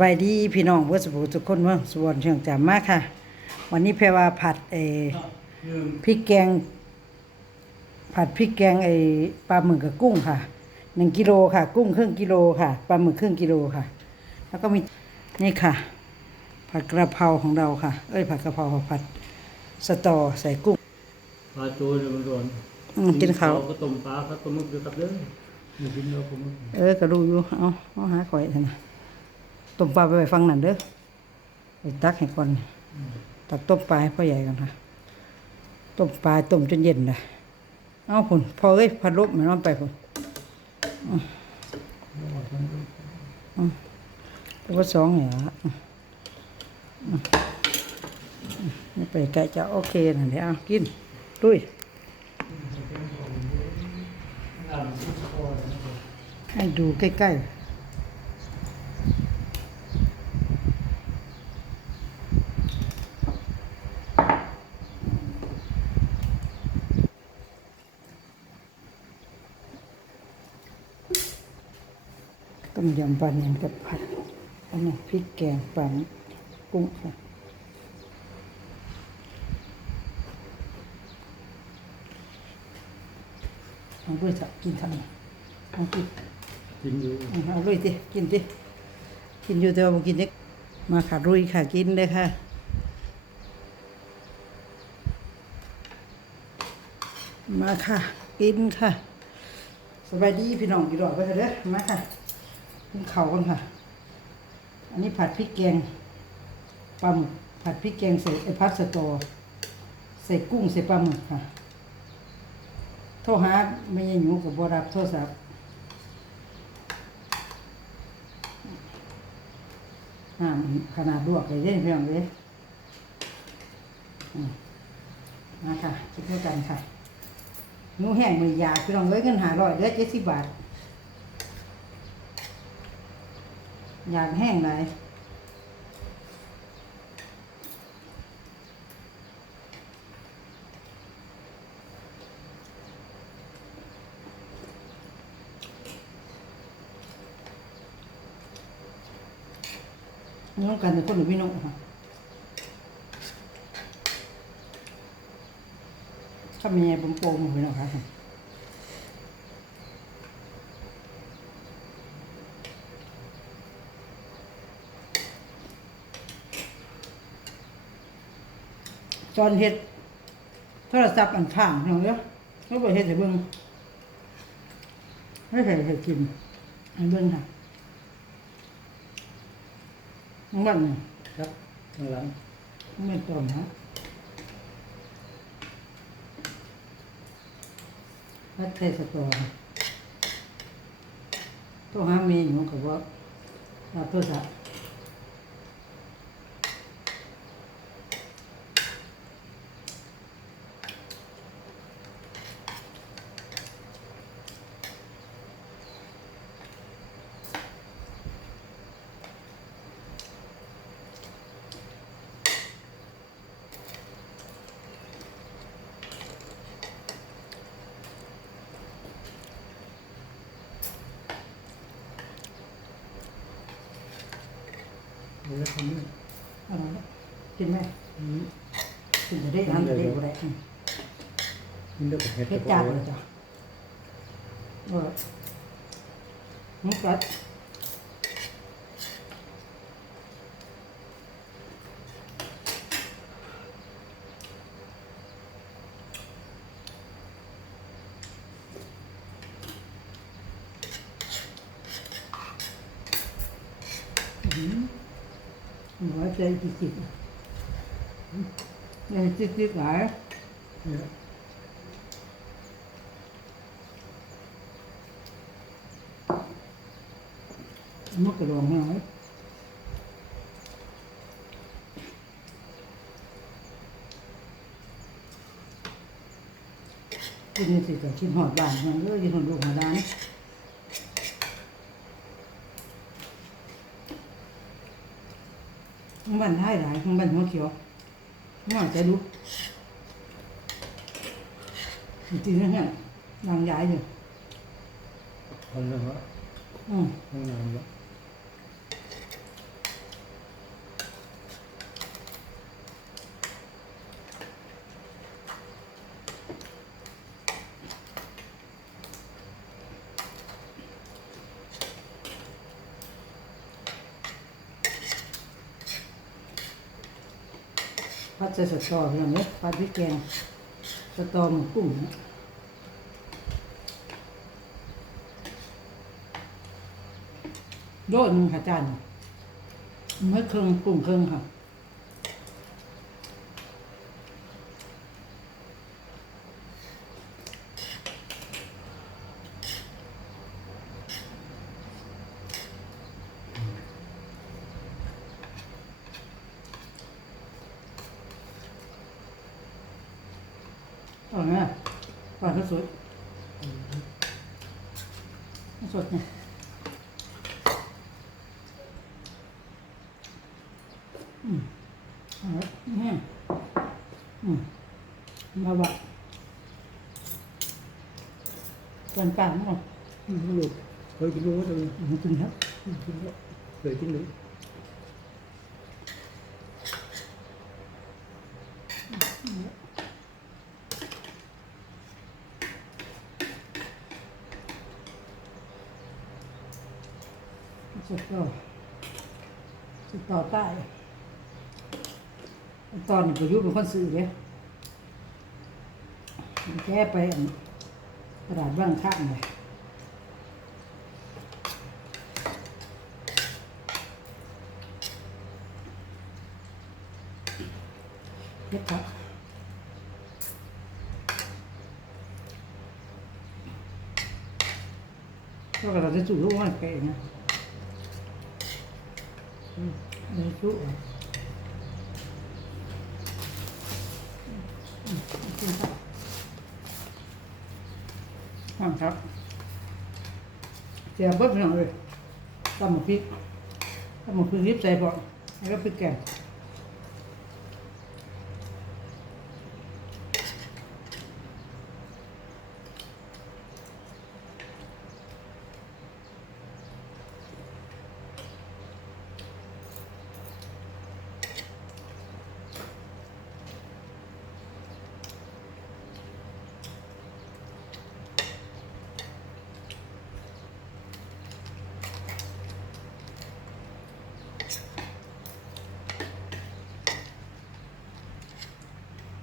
บายดีพี่น้องเพื่อสบู่ทุกคนเมื่อสวนเชียงจามมากค่ะ วันนี้เพรว่าผัดเออพริกแกง ผัดพริกแกงไอปลาหมึกกับกุ้งค่ะหนึ่งกิโลค่ะ กุ้งครึ่งกิโลค่ะปลาหมึกครึ่งกิโลค่ะ แล้วก็มีนี่ค่ะ ผัดกระเพราของเราค่ะ เอ้ยผัดกระเพราผัดสตอใส่กุ้งปลาโจเนี่ยมันร้อนอืมกินข้าวก็ต้มปลาครับต้มมึกอยู่กับเด้อมีกินแล้วผมเออก็ดูอยู่เอาเอาหาข่อยเถอะนะ ต้มปลาไปไว้ฟังนั่นเด้อไปตักให้ก่อนตักต้มปลาให้พ่อใหญ่กันค่ะต้มปลาต้มจนเย็นเลยเอาพุ่นพอเอ้ยพัดลบมันนอนไปพุ่นอืมอืมตัวสองเหรออืมอืมอืมนี่ไปไกลจะโอเคนั่นเดี๋ยวเอากินดุยให้ดูใกล้ๆ ยำปลาเนียนกับผัดอันนี้พริกแกงปลากุ้งค่ะเอาด้วยจะกินทำไมเอากินกินอยู่เอาลุยดิกินดิกินอยู่แต่ว่าบ่กินเด็กมาค่ะลุยค่ะกินเลยค่ะมาค่ะ กินค่ะ สบายดีพี่น้องกี่ดอกไปเถอะเด้อมาค่ะ กินเขากันค่ะ อันนี้ผัดพริกแกงปลาหมึกผัดพริกแกงใส่ไอ้พัดสตอ ใส่กุ้งใส่ปลาหมึกค่ะ โทรหาไม่ยังอยู่กับบรับโทรศัพท์อ่าขนาดลวกเลยเด้พี่องเลยมมาค่ะคิดด้วยกันค่ะหนูแห้งมือยาพี่น้องเลยเงินหาร้อยเหลือเจ็ดสิบบาท อยากแห้งไหนน้องกันเป็นคนหรือพี่น้องค่ะถ้ามีไงผมโปงพี่น้องค่ะ จอนเฮ็ดโทรศัพท์อันข้างพี่น้องเด้อเขาไปเฮ็ดให้เบิ่งให้ใส่ให้กินให้เบิ่งค่ะมันเนี่ยครับข้างหลังไม่ตรงนะวัดเทศตัวตัวหาเมนูกับว่ารับโทร ดี๋ยวทำนี่เอาละกินไหมอืมกินจะได้ทำจะได้บ่ได้อืมกินแล้วก็เห็ดเฮ็ดจานเลยจ้ะเออนี่กัดหัว ใจจิกๆยังจิกๆหลายมันกระดองน้อยกินนี่สิกับชิ้นหอดบ้านมันเลยยินหอดลูกหอดร้าน มันบ้านท้ายหลายมันบ้านหัวเขียวมันอาจจะดูจริงๆนะเนี่ยนางย้ายอยู่คนละฮะอืมข้างหลัง ผัดใส่สตอพี่น้องเอ้ยผัดพริกแกงสตอหมูกุ้งนะโดดหนึงค่ะจานเมื่อครึ่งปรุงครึ่งค่ะ อร่อยไหมอะ อร่อยที่สุดสดเนี่ยอืมอร่อยนี่อืมมาบะกันกลางมั้งอืมลูกเคยกินรู้จังเลยมันกินครับอืมกินแล้วเคยกินรู้ สดก็สดต่อใต้ตอนนี้ประยุทธ์เป็นคนซื้อเลยแก้ไปอันตลาดบ้างข้างเลยเฮ็ดครับก็กระดาษจะจุลูกมันแกนะ มอันนี้จุอะอืมกินครับฟังครับเจียวเบิ้ลหน่อยเลยตำหมูพริกตำหมูพริกริบใส่พอแล้วก็พริกแกง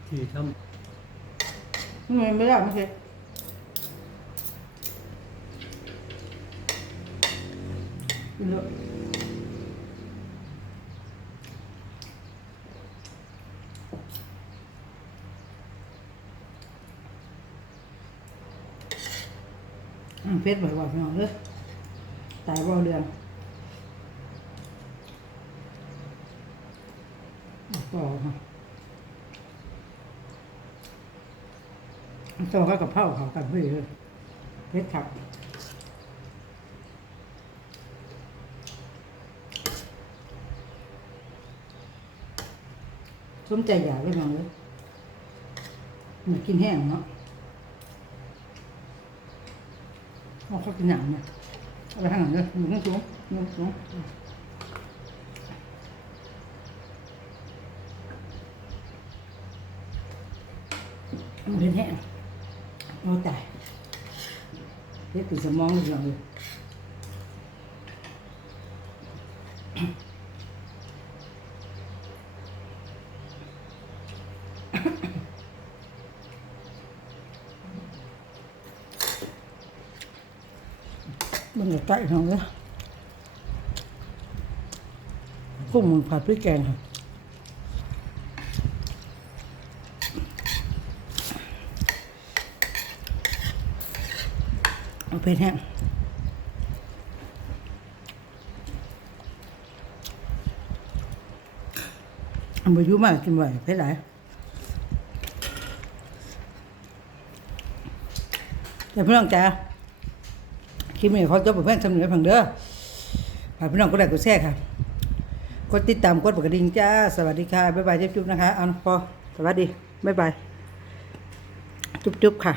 ที่ทมันไม่ได้ไม่เคยกินเยอืมเพชรบ่อยๆพี่น้องเลยตายบ่เรืองต่อค่ะ ตัวก็กับเผาเขากันเพื่อเลยเพชรขับสมใจอยากไว้มองเลยมันกินแห้งเนาะเอาเขากินหนังเนี่ยเอาไปข้างหลังเลยหนึ่งสูงหนึ่งสูงมันเป็นแห้ง โอ้ตายเรียกถึงสมองเลยเลยมันจะใกล้ของเลยกุ้งมันผัดพริกแกงค่ะ เอาเป็นแห้งอันบยุมากกินไหวเพชรหลแต่พี่น้องจ๋าคลิปนี้เขาจะบอกแม่นสำเนียงผังเด้อฝากพี่น้องก็ได้กดแชร์ค่ะ กดติดตามกดปกกระดิ่งจ้า สวัสดีค่ะ บ๊ายบายจุ๊บๆนะคะเอาพอสวัสดี บ๊ายบาย จุ๊บๆค่ะ